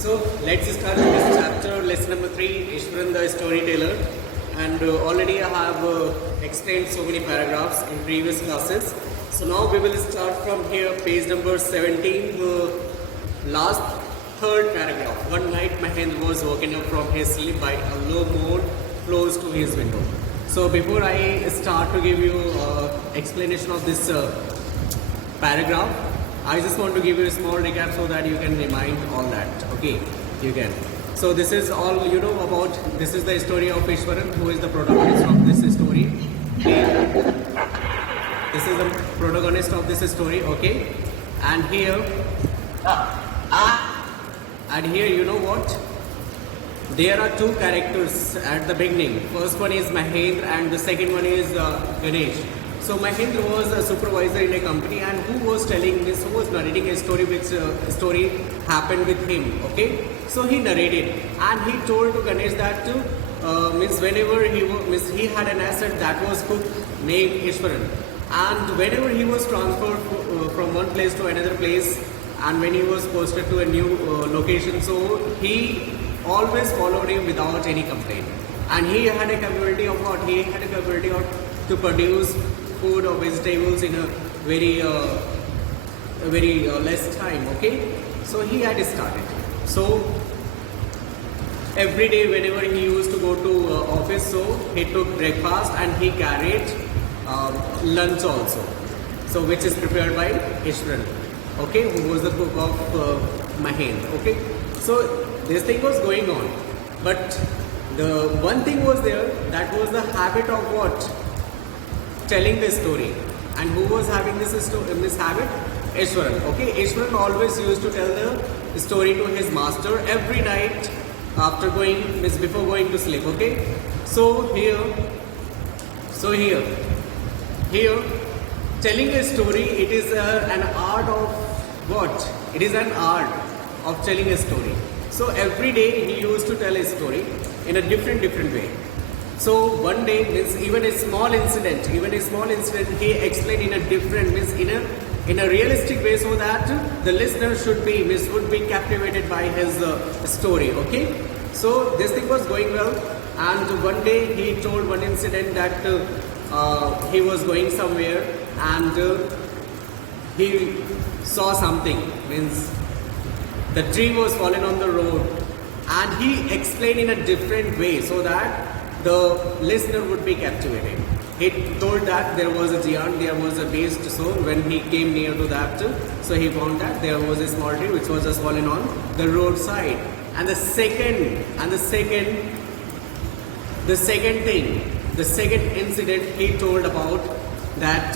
So let's start with this chapter, lesson number 3, Ishwaran the storyteller. And already I have explained so many paragraphs in previous classes. So now we will start from here, page number 17, the last third paragraph. One night Mahendra was woken up from his sleep by a low moan close to his window. So before I start to give you explanation of this paragraph, I just want to give you a small recap so that you can remind all that. Okay, you can. So this is all you know about. This is the story of Ishwaran, who is the protagonist of this story. Okay. This is the protagonist of this story. Okay, and here, you know what? There are two characters at the beginning. First one is Mahendra, and the second one is Ganesh. So Mahendra was a supervisor in a company, and who was narrating a story which story happened with him. Okay, so he narrated, and he told to Ganesh that whenever he had an asset that was cooked named Ishwaran, and whenever he was transferred from one place to another place, and when he was posted to a new location, so he always followed him without any complaint, and he had a capability of what? He had a capability of to produce food or vegetables in a very less time. Okay, so he had started. So every day whenever he used to go to office, so he took breakfast and he carried lunch also, so which is prepared by Ishwaran, okay, who was the cook of Mahendra. Okay, so this thing was going on, but the one thing was there, that was the habit of what? Telling the story. And who was having this habit? Ishwaran. Okay, Ishwaran always used to tell the story to his master every night after before going to sleep. Okay, so here, telling a story, it is an art of what? It is an art of telling a story. So every day he used to tell a story in a different way. So one day, even a small incident, he explained in a different, in a realistic way, so that the listener would be captivated by his story. Okay, so this thing was going well, and one day he told one incident that he was going somewhere and he saw something, the tree was fallen on the road, and he explained in a different way so that the listener would be captivated. He told that there was a giant, there was a beast, so when he came near to that, so he found that there was a small tree which was just fallen on the roadside. And the second incident he told about that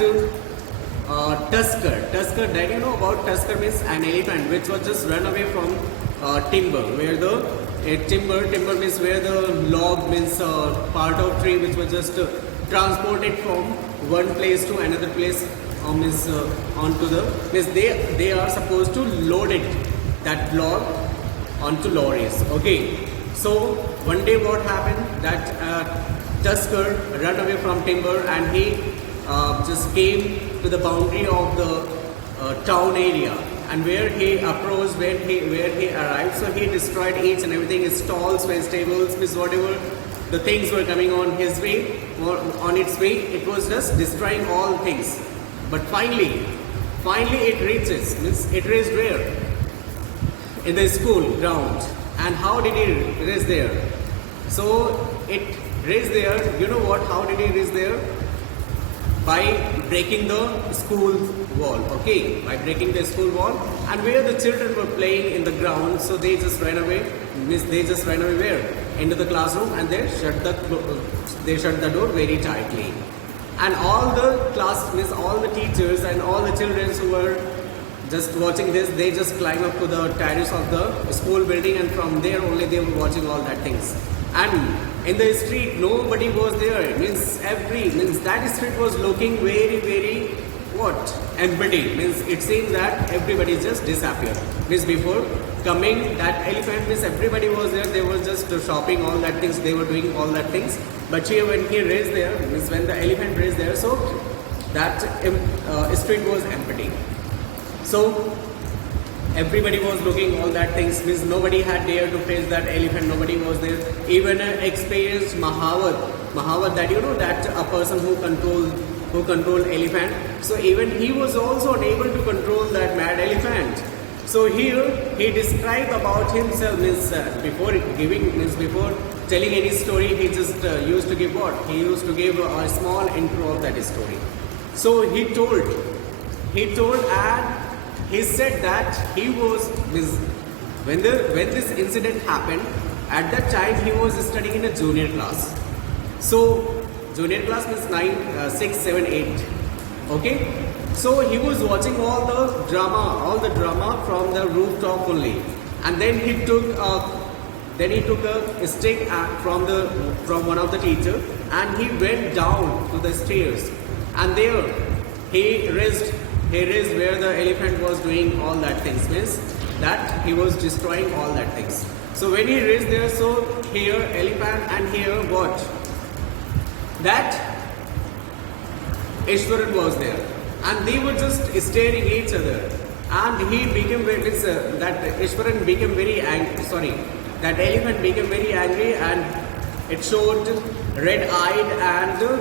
Tusker. Did you know about Tusker? Means an elephant which was just run away from timber, where timber means where the log means part of tree which was just transported from one place to another place, onto they are supposed to load that log onto lorries. Okay, so one day what happened, that Tusker ran away from timber, and he just came to the boundary of the town area, and where he approached, where he arrived, so he destroyed each and everything, stalls, vegetables, whatever the things were coming on his way, or on its way, it was just destroying all things. But finally it reached where? In the school ground. And how did he reach there? So it reached there, you know what, how did he reach there? By breaking the school wall. Okay, by breaking the school wall, and where the children were playing in the ground, so they just ran away. Where? Into the classroom, and they shut the door very tightly. And all the teachers and all the children who were just watching this, they just climb up to the terrace of the school building, and from there only they were watching all that things. And in the street, nobody was there. That street was looking very empty. It seems that everybody just disappeared. Before coming that elephant, everybody was there. They were just shopping, all that things. They were doing all that things. But here, when he reached there, when the elephant reached there, so that street was empty. So Everybody was looking all that things. Means nobody had dared to face that elephant. Nobody was there. Even an experienced Mahavat, that that a person who controlled elephant. So even he was also unable to control that mad elephant. So here he described about himself. Means before telling any story, he just used to give what? He used to give a small intro of that story. So he told, and he said that he was when this incident happened. At that time, he was studying in a junior class. So junior class means 9, 6, 7, 8. Okay. So he was watching all the drama from the rooftop only, and then he took a stick from one of the teacher, and he went down to the stairs, and there he raised where the elephant was doing all that things, means that he was destroying all that things. So when he reached there, so here elephant and here what? That Ishwaran was there, and they were just staring each other, and he became that Ishwaran became very angry. Sorry, that elephant became very angry, and it showed red-eyed and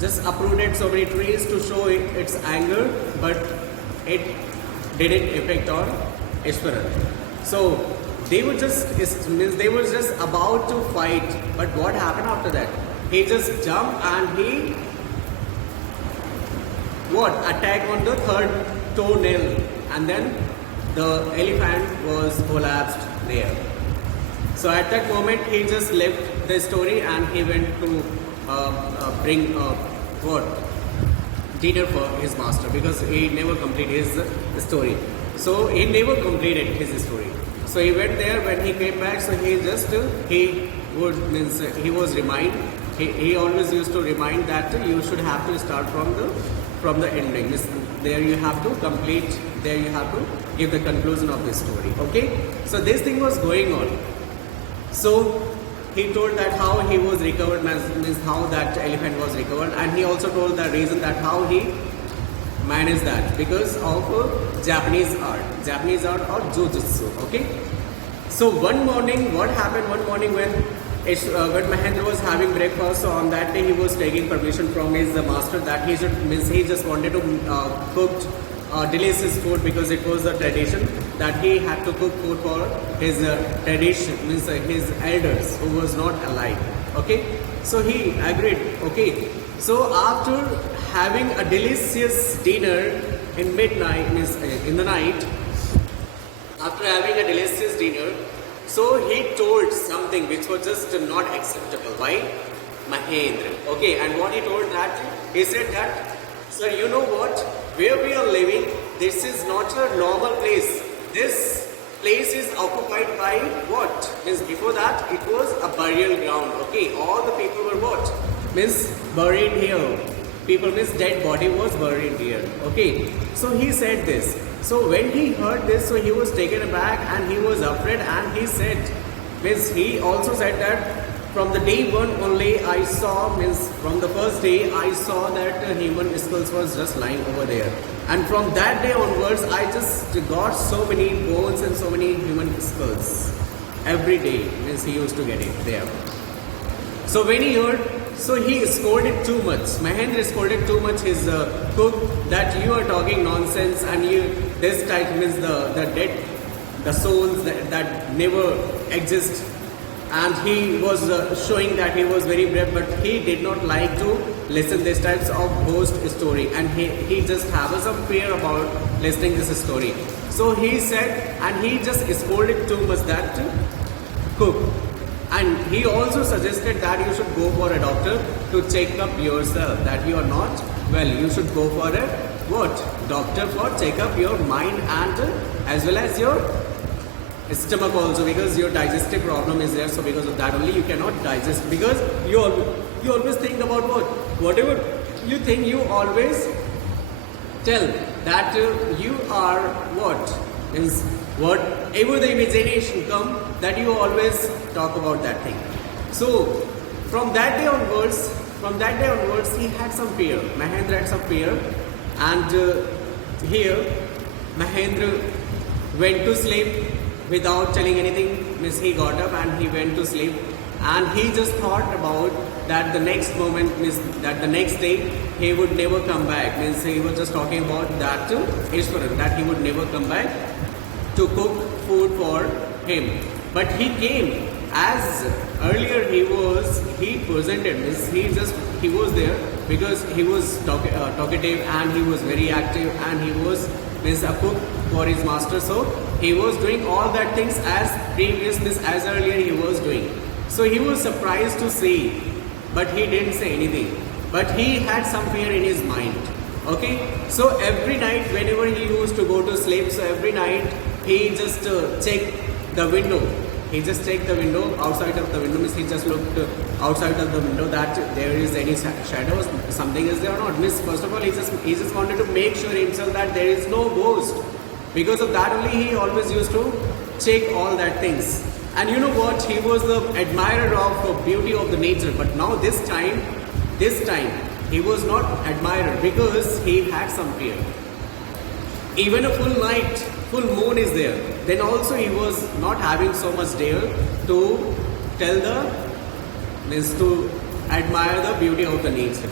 just uprooted so many trees to show its anger, but it didn't affect on Ishwaran. So they were just about to fight, but what happened after that? He just jumped and he attacked on the third toenail, and then the elephant was collapsed there. So at that moment he just left the story and he went to bring dinner for his master, because he never completed his story. So he never completed his story. So he went there. When he came back, so he always used to remind that you should have to start from the ending. There you have to complete. There you have to give the conclusion of the story. Okay. So this thing was going on. So he told that how he was recovered, means how that elephant was recovered, and he also told the reason that how he managed that, because of Japanese art or Jujutsu. Okay. So one morning, what happened? One morning when Mahendra was having breakfast, so on that day he was taking permission from his master that he just wanted to cook delicious food, because it was a tradition that he had to cook food for his tradition, means his elders who was not alive. Okay, so he agreed. Okay, so after having a delicious dinner in midnight, means in the night, after having a delicious dinner, so he told something which was just not acceptable. Why? Mahendra. Okay, and what he told that? He said that, sir, you know what? Where we are living, this is not a normal place. This place is occupied by what? Means before that, it was a burial ground. Okay, all the people were what? Means buried here. People means dead body was buried here. Okay, so he said this. So when he heard this, so he was taken aback and he was afraid, and he said, means he also said that from the day one only I saw, means from the first day I saw that human skulls was just lying over there, and from that day onwards I just got so many bones and so many human skulls every day, means he used to get it there. So when he heard, so he scolded too much. Mahendra scolded too much his cook that you are talking nonsense, and this type means the dead, the souls that never exist. And he was showing that he was very brave, but he did not like to listen this types of ghost story, and he just have some fear about listening this story. So he said, and he just scolded too much that cook. And he also suggested that you should go for a doctor to check up yourself, that you are not well. You should go for a doctor for check up your mind and as well as your stomach also, because your digestive problem is there. So because of that only you cannot digest, because you always think about whatever you think, you always tell that you are is whatever the imagination come, that you always talk about that thing. So from that day onwards he had some fear. Mahendra had some fear, and here Mahendra went to sleep without telling anything. Means he got up and he went to sleep, and he just thought about that the next moment, means that the next day he would never come back. Means he was just talking about that to Ishwaran, that he would never come back to cook food for him. But he came, as earlier he presented, means he was there because he was talkative and he was very active, and he was means a cook for his master. So he was doing all that things as previous, means as earlier he was doing. So he was surprised to see, but he didn't say anything. But he had some fear in his mind. Okay, so every night whenever he used to go to sleep, so every night he just checked the window. He just checked the window, outside of the window, means he just looked outside of the window that there is any shadows, something is there or not. Means first of all, he just wanted to make sure himself that there is no ghost. Because of that only he always used to check all that things. And you know what? He was the admirer of the beauty of the nature. But now this time he was not admirer because he had some fear. Even a full night, full moon is there. Then also he was not having so much dare to to admire the beauty of the nature.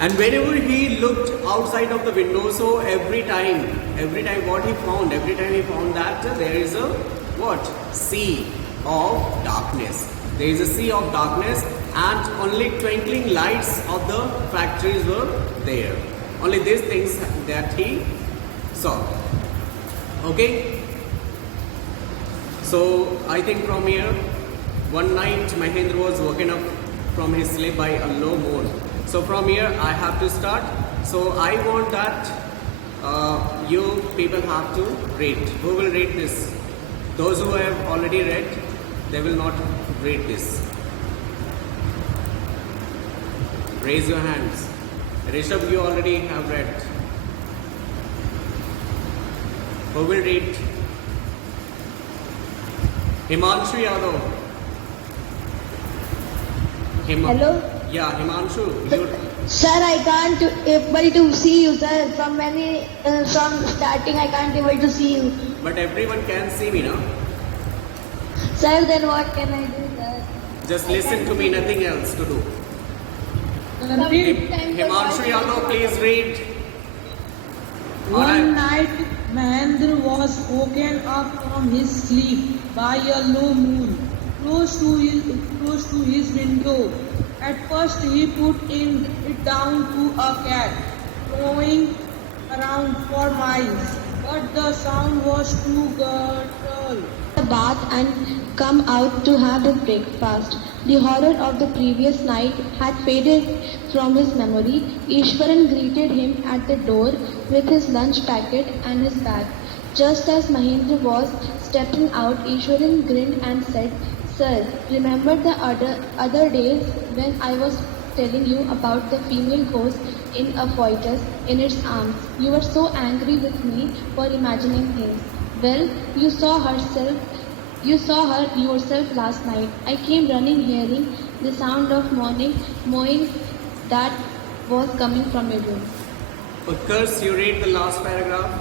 And whenever he looked outside of the window, so every time what he found, that there is a sea of darkness. There is a sea of darkness, and only twinkling lights of the factories were there. Only these things that he saw. Okay. So I think from here, one night Mahendra was woken up from his sleep by a low moan. So from here I have to start. So I want that you people have to rate. Who will rate this? Those who have already read, they will not rate this. Raise your hands. Rishabh, you already have read. Who will read? Himanshu Yadav. Hello? Yeah, Himanshu. Sir, I can't able to see you, sir. From starting, I can't able to see you. But everyone can see me now. Sir, then what can I do, sir? Just listen to me, nothing else to do. Himanshu Yadav, please read. One night, Mahendra was woken up from his sleep by a low moon close to his window. At first, he put it down to a cat going around for miles, but the sound was too guttural. The bath and come out to have his breakfast. The horror of the previous night had faded from his memory. Ishwaran greeted him at the door with his lunch packet and his bag. Just as Mahendra was stepping out, Ishwaran grinned and said, "Sir, remember the other days when I was telling you about the female ghost in a foetus in its arms? You were so angry with me for imagining things. Well, you saw her yourself last night. I came running hearing the sound of mowing that was coming from your room." Utkarsh, you read the last paragraph.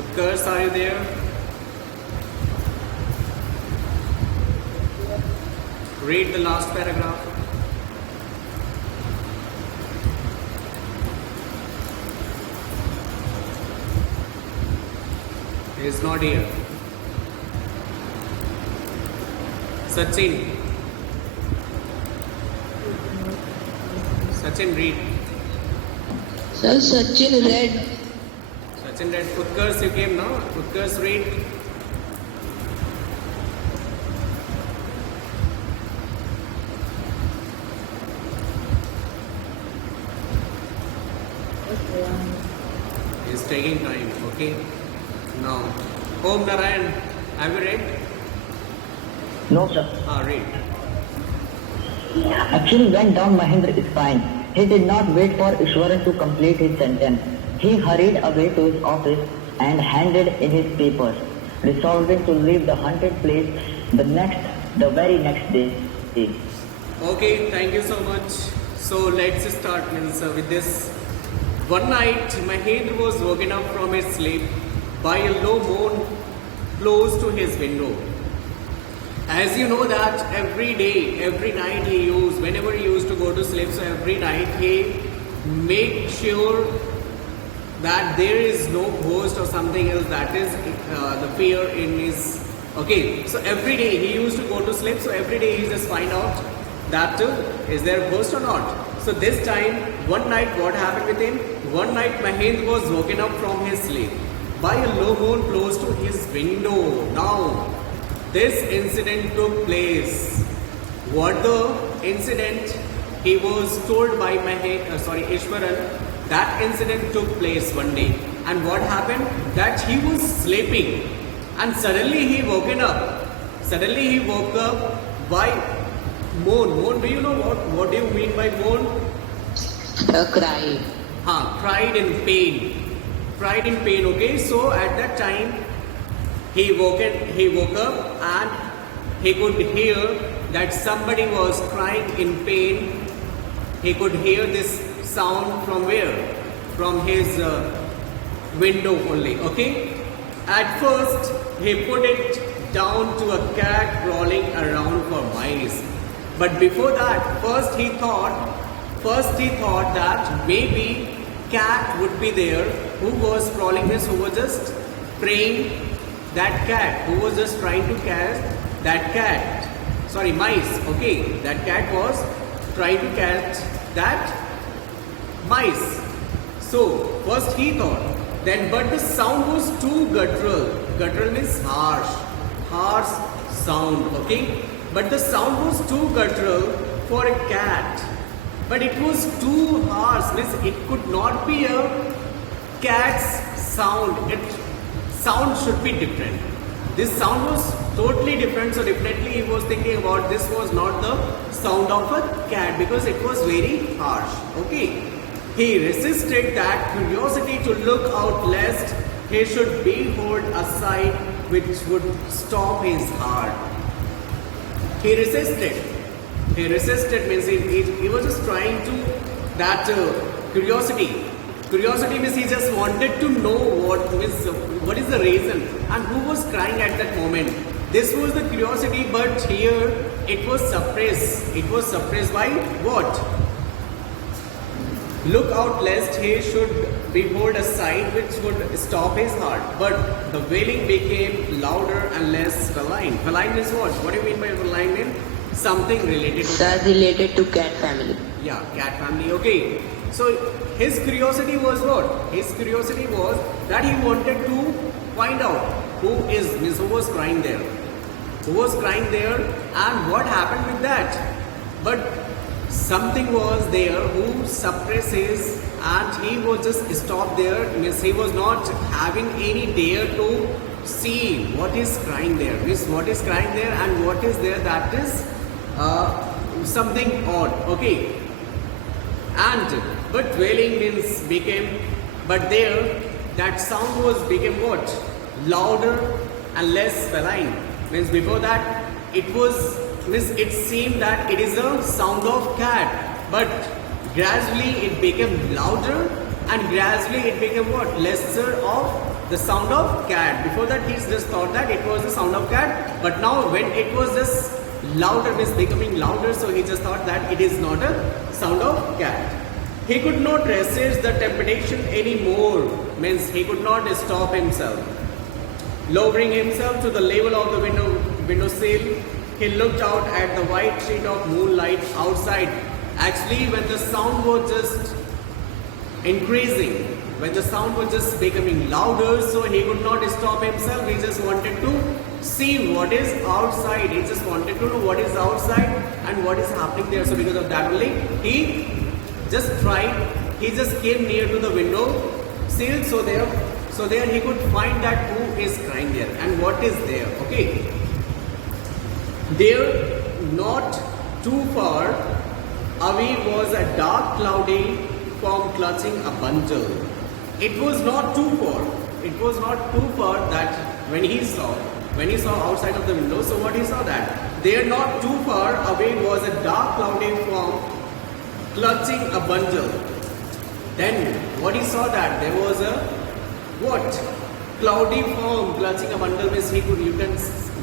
Utkarsh, are you there? Read the last paragraph. He is not here. Sachin. Sachin, read. Sir, Sachin read. Sachin read. Utkarsh, you came now. Utkarsh, read. He's taking time. Okay. Now, Om Narayan, have you read? No, sir. Read. Actually, went down Mahendra's spine. He did not wait for Ishwaran to complete his sentence. He hurried away to his office and handed in his papers, resolving to leave the haunted place the very next day. Okay, thank you so much. So let's start with this. One night, Mahendra was woken up from his sleep by a low moan close to his window. As you know that every day, every night whenever he used to go to sleep, so every night he made sure that there is no ghost or something else, that is the fear in his, okay. So every day he used to go to sleep, so every day he just find out that is there a ghost or not. So this time, one night what happened with him? One night Mahendra was woken up from his sleep by a low moan close to his window. Now, this incident took place. What the incident? He was told by Ishwaran, that incident took place one day. And what happened? That he was sleeping and suddenly he woken up. Suddenly he woke up by moan. Moan, do you know what do you mean by moan? Cry. Cried in pain. Cried in pain, okay? So at that time, he woke up and he could hear that somebody was crying in pain. He could hear this sound from where? From his window only, okay? At first, he put it down to a cat crawling around for mice. But before that, first he thought that maybe cat would be there who was crawling this, who was just praying that cat, who was just trying to catch that cat. Sorry, mice, okay. That cat was trying to catch that mice. So, first he thought, but the sound was too guttural. Guttural means harsh sound, okay. But the sound was too guttural for a cat. But it was too harsh, means it could not be a cat's sound. Sound should be different. This sound was totally different, so definitely he was thinking about this was not the sound of a cat because it was very harsh. Okay. He resisted that curiosity to look out lest he should behold a sight which would stop his heart. He resisted. He resisted means he was just trying to that curiosity. Curiosity means he just wanted to know what is the reason and who was crying at that moment. This was the curiosity, but here it was suppressed. It was suppressed by what? Look out lest he should behold a sight which would stop his heart. But the wailing became louder and less feline. Feline is what? What do you mean by feline mean? Something related to Sir, related to cat family. Yeah, cat family, okay. So his curiosity was what? His curiosity was that he wanted to find out who was crying there. Who was crying there and what happened with that. But something was there who suppresses and he was just stopped there. Means he was not having any dare to see what is crying there. Means what is crying there and what is there, that is something odd, okay. And but wailing means became, but there that sound was became what? Louder and less feline. Means before that it was, means it seemed that it is a sound of cat, but gradually it became louder and gradually it became what? Lesser of the sound of cat. Before that he just thought that it was the sound of cat, but now when it was just louder, means becoming louder, so he just thought that it is not a sound of cat. He could not resist the temptation anymore, means he could not stop himself. Lowering himself to the level of the windowsill, he looked out at the white sheet of moonlight outside. Actually, when the sound was just increasing, when the sound was just becoming louder, so he could not stop himself. He just wanted to see what is outside. He just wanted to know what is outside and what is happening there. So because of that only, he just tried. He just came near to the window sill. So there he could find that who is crying there and what is there. Okay. There, not too far away, was a dark, cloudy form clutching a bundle. It was not too far. It was not too far that when he saw outside of the window, so what he saw that there not too far away was a dark, cloudy form clutching a bundle. Then what he saw that there was a what? Cloudy form. Clutching a bundle means you can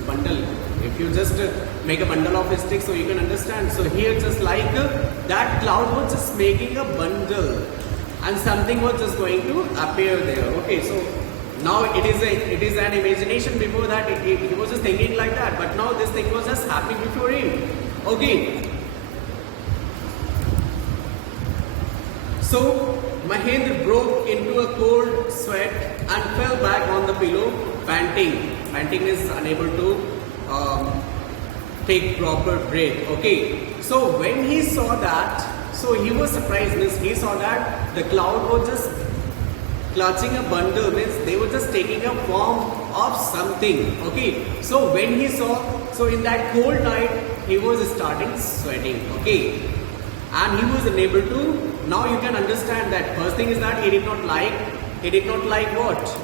bundle. If you just make a bundle of sticks, so you can understand. So here just like that cloud was just making a bundle and something was just going to appear there. Okay, so now it is an imagination. Before that he was just thinking like that, but now this thing was just happening before him. Okay. So Mahendra broke into a cold sweat and fell back on the pillow, panting. Panting is unable to take proper breath. Okay. So when he saw that, so he was surprised. Means he saw that the cloud was just clutching a bundle. Means they were just taking a form of something. Okay. So when he saw, so in that cold night, he was starting sweating. Okay. And he was unable to. Now you can understand that first thing is that he did not like what?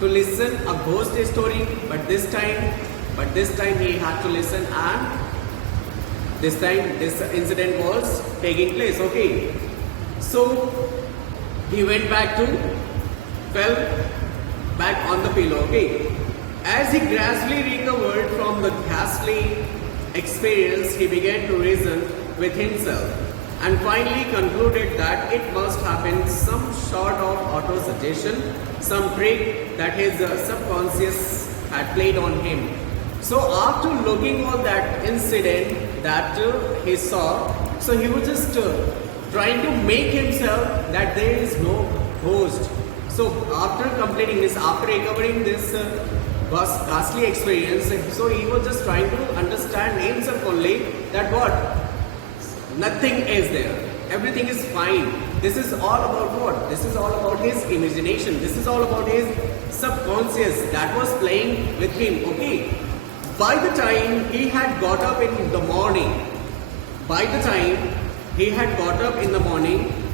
To listen a ghost story, but this time he had to listen, and this time this incident was taking place. Okay. So he fell back on the pillow. Okay. As he gradually recovered from the ghastly experience, he began to reason with himself and finally concluded that it must have been some sort of auto-suggestion, some trick that his subconscious had played on him. So after looking on that incident that he saw, so he was just trying to make himself that there is no ghost. So after completing this, after recovering this ghastly experience, so he was just trying to understand himself only that what? Nothing is there. Everything is fine. This is all about what? This is all about his imagination. This is all about his subconscious that was playing with him. Okay. By the time he had got up in the morning,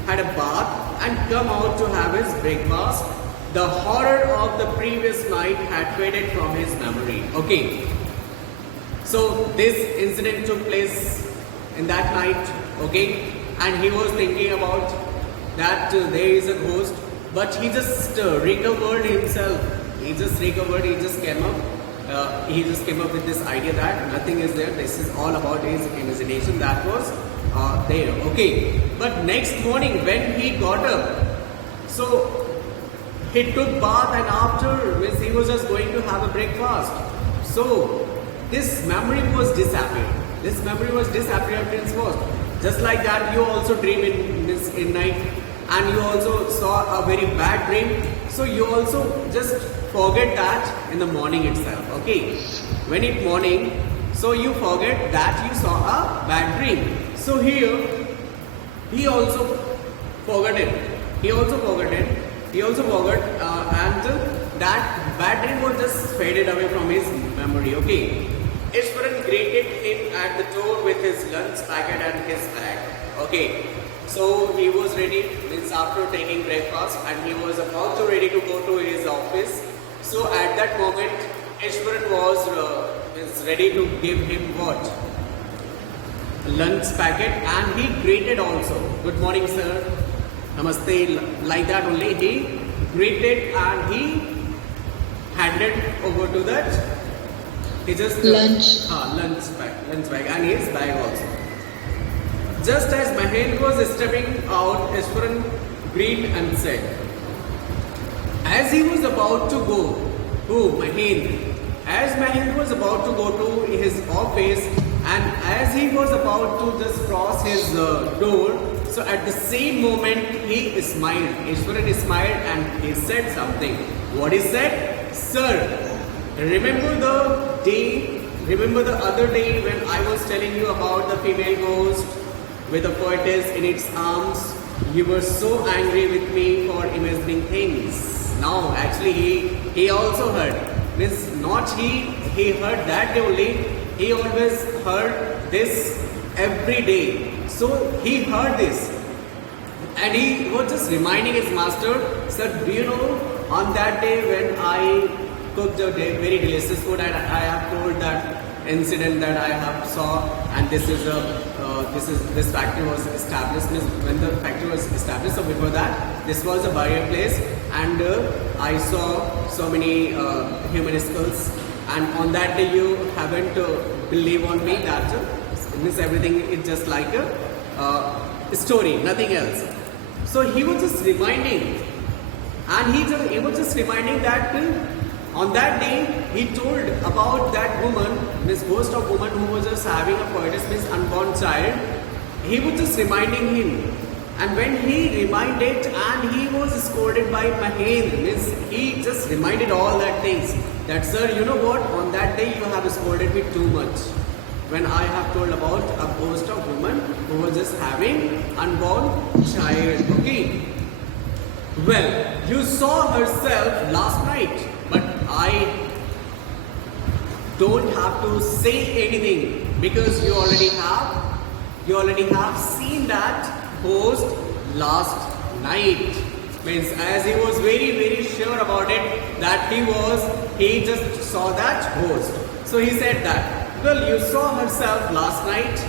had a bath and come out to have his breakfast, the horror of the previous night had faded from his memory. Okay. So this incident took place in that night, okay, and he was thinking about that there is a ghost, but he just recovered himself. He just came up with this idea that nothing is there. This is all about his imagination that was there, okay. But next morning when he got up, so he took bath, and after he was just going to have a breakfast. So this memory was disappeared. This memory was disappearance was just like that. You also dream in night, and you also saw a very bad dream. So you also just forget that in the morning itself. Okay, when it morning, so you forget that you saw a bad dream. So here he also forgot it. And that bad dream was just faded away from his memory. Okay. Ishwaran greeted him at the door with his lunch packet and his bag. Okay, so he was ready, means after taking breakfast, and he was about to ready to go to his office. So at that moment, Ishwaran was ready to give him what? Lunch packet, and he greeted also. Good morning, sir. Namaste. Like that only he greeted, and he handed over to that. He just lunch bag and his bag also. Just as Mahendra was stepping out, Ishwaran greeted and said, as he was about to go to Mahendra, as Mahendra was about to go to his office, and as he was about to just cross his door, so at the same moment he smiled. Ishwaran smiled and he said something. What he said? Sir, remember the other day when I was telling you about the female ghost with a poetess in its arms? You were so angry with me for imagining things. Now actually he also heard. Means not he heard that day only. He always heard this every day. So he heard this. And he was just reminding his master, sir, do you know on that day when I cooked a very delicious food, and I have told that incident that I have saw, and this is this factory was established. When the factory was established, so before that, this was a burial place, and I saw so many human skulls. And on that day, you haven't believe on me that means everything is just like a story, nothing else. So he was just reminding, and he was just reminding that on that day he told about that woman, this ghost of woman who was just having a coitus, means unborn child. He was just reminding him, and when he reminded, and he was scolded by Mahendra, means he just reminded all that things. That, sir, you know what? On that day you have scolded me too much. When I have told about a ghost of woman who was just having unborn child. Okay. Well, you saw herself last night, but I don't have to say anything because you already have seen that ghost last night. Means as he was very, very sure about it that he just saw that ghost. So he said that, well, you saw herself last night.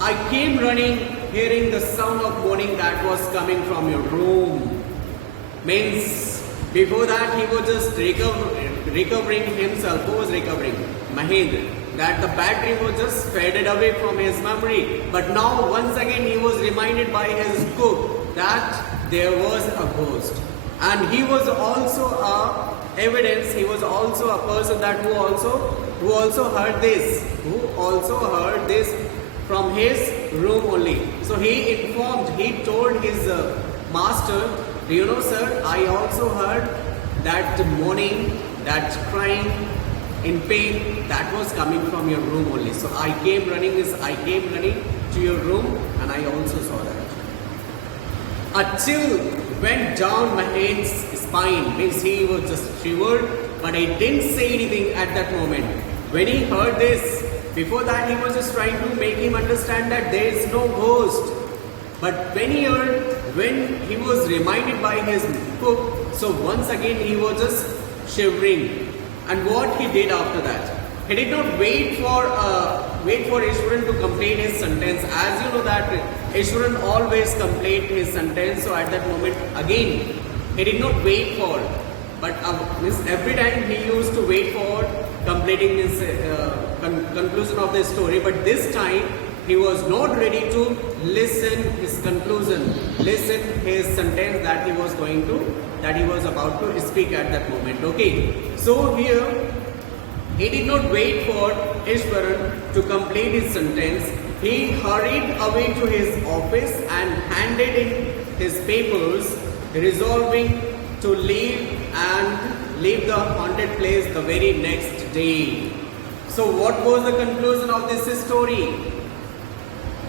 I came running, hearing the sound of moaning that was coming from your room. Means before that he was just recovering himself. Who was recovering? Mahendra. That the bad dream was just faded away from his memory. But now once again he was reminded by his cook that there was a ghost. And he was also a evidence, he was also a person that who also heard this from his room only. So he told his master, do you know, sir, I also heard that moaning, that crying in pain that was coming from your room only. So I came running to your room, and I also saw that. A chill went down Mahendra's spine, means he was just shivered, but he didn't say anything at that moment. When he heard this, before that he was just trying to make him understand that there is no ghost. But when he was reminded by his cook, so once again he was just shivering. And what he did after that? He did not wait for Ishwaran to complete his sentence. As you know that Ishwaran always complete his sentence. So at that moment again, he did not wait for. But every time he used to wait for completing his conclusion of the story. But this time he was not ready to listen his conclusion, listen his sentence that he was about to speak at that moment. Okay. So here he did not wait for Ishwaran to complete his sentence. He hurried away to his office and handed in his papers, resolving to leave the haunted place the very next day. So what was the conclusion of this story?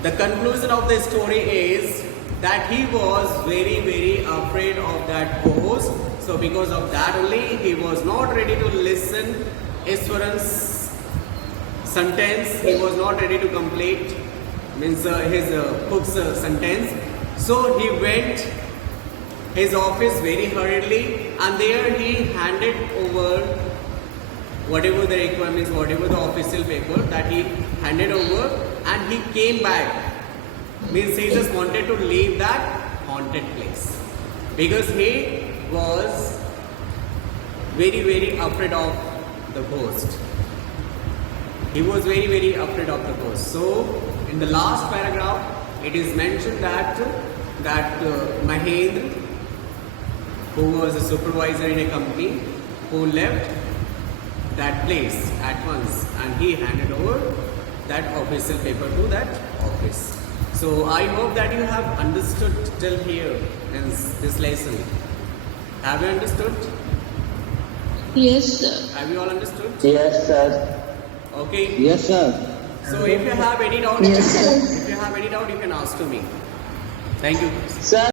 The conclusion of the story is that he was very, very afraid of that ghost. So because of that only, he was not ready to listen Ishwaran's sentence. He was not ready to complete his cook's sentence. So he went his office very hurriedly, and there he handed over whatever the requirements, whatever the official paper that he handed over, and he came back. Means he just wanted to leave that haunted place because he was very, very afraid of the ghost. He was very, very afraid of the ghost. So in the last paragraph, it is mentioned that Mahendra, who was a supervisor in a company, who left that place at once, and he handed over that official paper to that office. So I hope that you have understood till here in this lesson. Have you understood? Yes, sir. Have you all understood? Yes, sir. Okay. Yes, sir. So if you have any doubt, Yes, sir. if you have any doubt, you can ask to me. Thank you. Sir.